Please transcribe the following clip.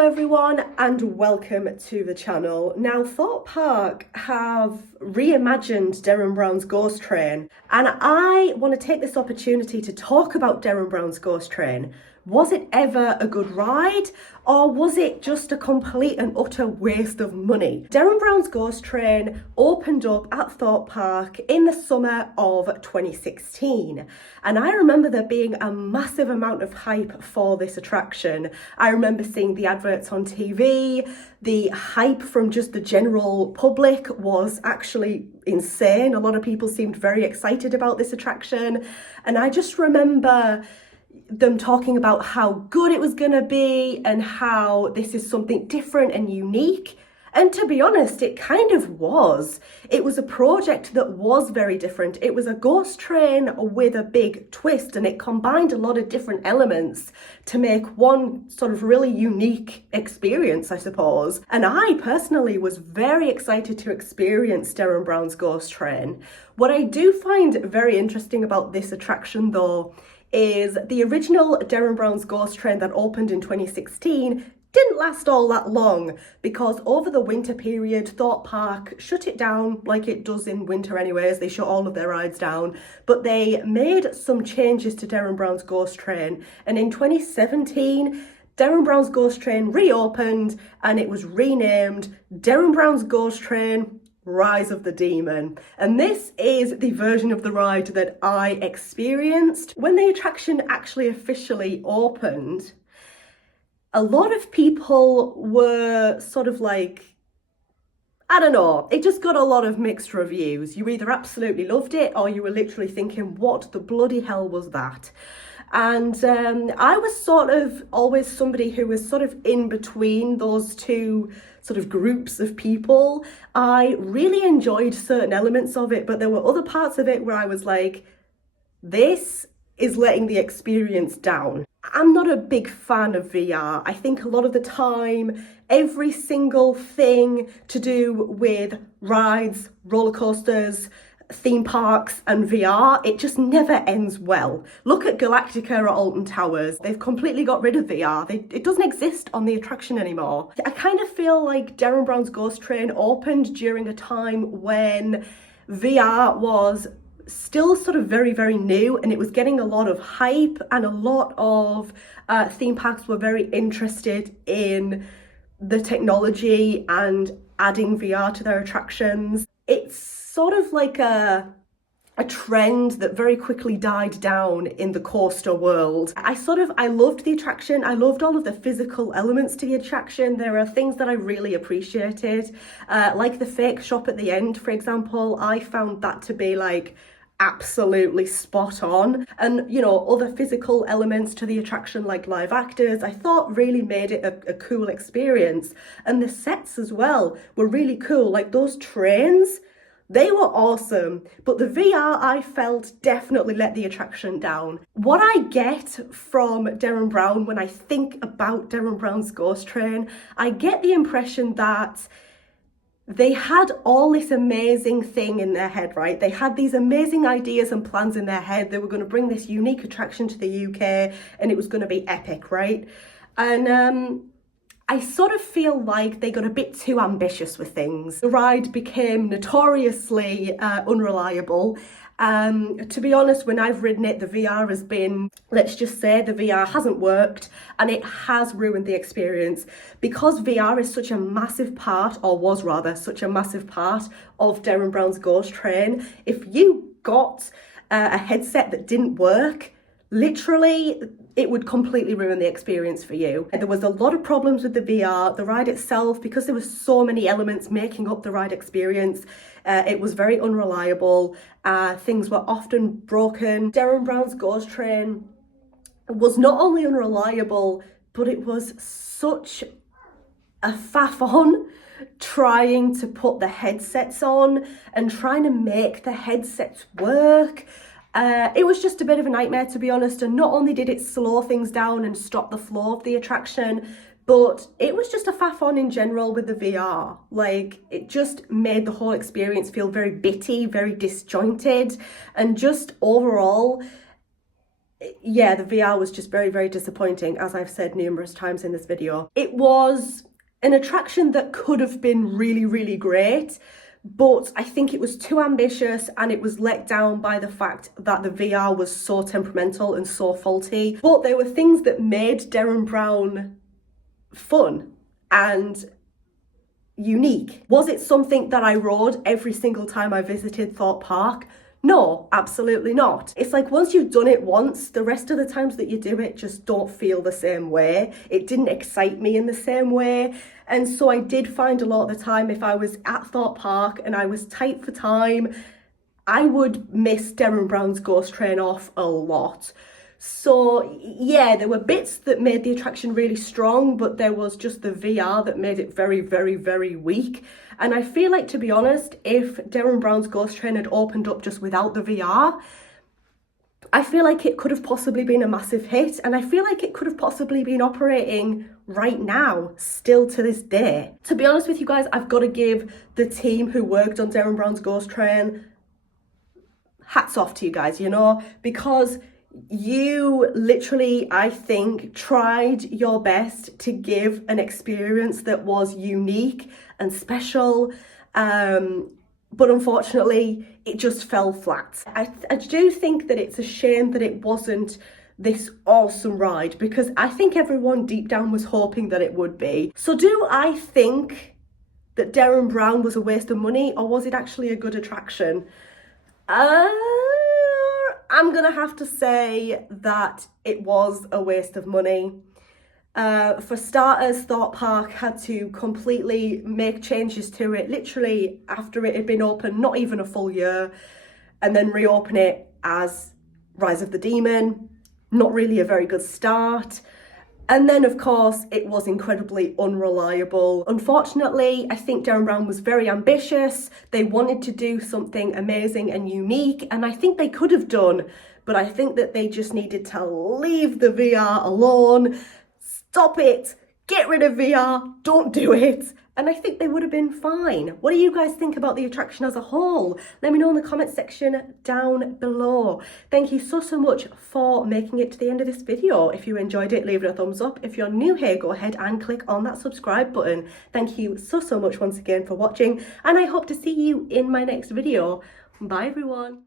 Hello everyone and welcome to the channel. Now Thorpe Park have reimagined Derren Brown's Ghost Train and I want to take this opportunity to talk about Derren Brown's Ghost Train. Was it ever a good ride or was it just a complete and utter waste of money? Derren Brown's Ghost Train opened up at Thorpe Park in the summer of 2016 and I remember there being a massive amount of hype for this attraction. I remember seeing the adverts on TV. The hype from just the general public was actually insane. A lot of people seemed very excited about this attraction and I just remember them talking about how good it was going to be and how this is something different and unique. And to be honest, it kind of was. It was a project that was very different. It was a ghost train with a big twist and it combined a lot of different elements to make one sort of really unique experience, I suppose. And I personally was very excited to experience Derren Brown's Ghost Train. What I do find very interesting about this attraction though is the original Derren Brown's Ghost Train that opened in 2016 didn't last all that long because over the winter period, Thorpe Park shut it down like it does in winter anyways. They shut all of their rides down, but they made some changes to Derren Brown's Ghost Train. And in 2017, Derren Brown's Ghost Train reopened and it was renamed Derren Brown's Ghost Train Rise of the Demon. And this is the version of the ride that I experienced. When the attraction actually officially opened, a lot of people were sort of like, I don't know, it just got a lot of mixed reviews. You either absolutely loved it or you were literally thinking, what the bloody hell was that? And I was sort of always somebody who was sort of in between those two sort of groups of people. I really enjoyed certain elements of it, but there were other parts of it where I was like, this is letting the experience down. I'm not a big fan of VR. I think a lot of the time, every single thing to do with rides, roller coasters, theme parks and VR, it just never ends well. Look at Galactica at Alton Towers. They've completely got rid of VR. It doesn't exist on the attraction anymore. I kind of feel like Derren Brown's Ghost Train opened during a time when VR was still sort of very, very new and it was getting a lot of hype and a lot of theme parks were very interested in the technology and adding VR to their attractions. It's sort of like a trend that very quickly died down in the coaster world. I loved the attraction. I loved all of the physical elements to the attraction. There are things that I really appreciated, like the fake shop at the end, for example. I found that to be like absolutely spot on. And you know, other physical elements to the attraction like live actors, I thought really made it a cool experience. And the sets as well were really cool. Like those trains, they were awesome, but the VR I felt definitely let the attraction down. What I get from Derren Brown when I think about Derren Brown's Ghost Train, I get the impression that they had all this amazing thing in their head, right? They had these amazing ideas and plans in their head. They were going to bring this unique attraction to the UK and it was going to be epic, right? And I sort of feel like they got a bit too ambitious with things. The ride became notoriously unreliable. To be honest, when I've ridden it, the VR has been, let's just say the VR hasn't worked and it has ruined the experience. Because VR is such a massive part, or was rather such a massive part of Derren Brown's Ghost Train, if you got a headset that didn't work, literally, it would completely ruin the experience for you. There was a lot of problems with the VR. The ride itself, because there were so many elements making up the ride experience, it was very unreliable. Things were often broken. Derren Brown's Ghost Train was not only unreliable, but it was such a faff on trying to put the headsets on and trying to make the headsets work. It was just a bit of a nightmare, to be honest, and not only did it slow things down and stop the flow of the attraction, but it was just a faff on in general with the VR. Like, it just made the whole experience feel very bitty, very disjointed, and just overall, yeah, the VR was just very, very disappointing, as I've said numerous times in this video. It was an attraction that could have been really, really great, but I think it was too ambitious and it was let down by the fact that the VR was so temperamental and so faulty. But there were things that made Derren Brown fun and unique. Was it something that I rode every single time I visited Thorpe Park? No, absolutely not. It's like once you've done it once, the rest of the times that you do it just don't feel the same way. It didn't excite me in the same way. And so I did find a lot of the time, if I was at Thorpe Park and I was tight for time, I would miss Derren Brown's Ghost Train off a lot. So yeah, there were bits that made the attraction really strong, but there was just the VR that made it very, very, very weak. And I feel like, to be honest, if Derren Brown's Ghost Train had opened up just without the VR, I feel like it could have possibly been a massive hit, and I feel like it could have possibly been operating right now, still to this day. To be honest with you guys, I've got to give the team who worked on Derren Brown's Ghost Train hats off to you guys, you know, because you literally, I think, tried your best to give an experience that was unique and special, but unfortunately it just fell flat. I do think that it's a shame that it wasn't this awesome ride, because I think everyone deep down was hoping that it would be. So do I think that Derren Brown was a waste of money, or was it actually a good attraction? I'm gonna have to say that it was a waste of money. For starters, Thorpe Park had to completely make changes to it literally after it had been open, not even a full year, and then reopen it as Rise of the Demon. Not really a very good start. And then, of course, it was incredibly unreliable. Unfortunately, I think Derren Brown was very ambitious. They wanted to do something amazing and unique, and I think they could have done, but I think that they just needed to leave the VR alone, stop it, get rid of VR, don't do it. And I think they would have been fine. What do you guys think about the attraction as a whole? Let me know in the comment section down below. Thank you so much for making it to the end of this video. If you enjoyed it, leave it a thumbs up. If you're new here, go ahead and click on that subscribe button. Thank you so much once again for watching, and I hope to see you in my next video. Bye everyone.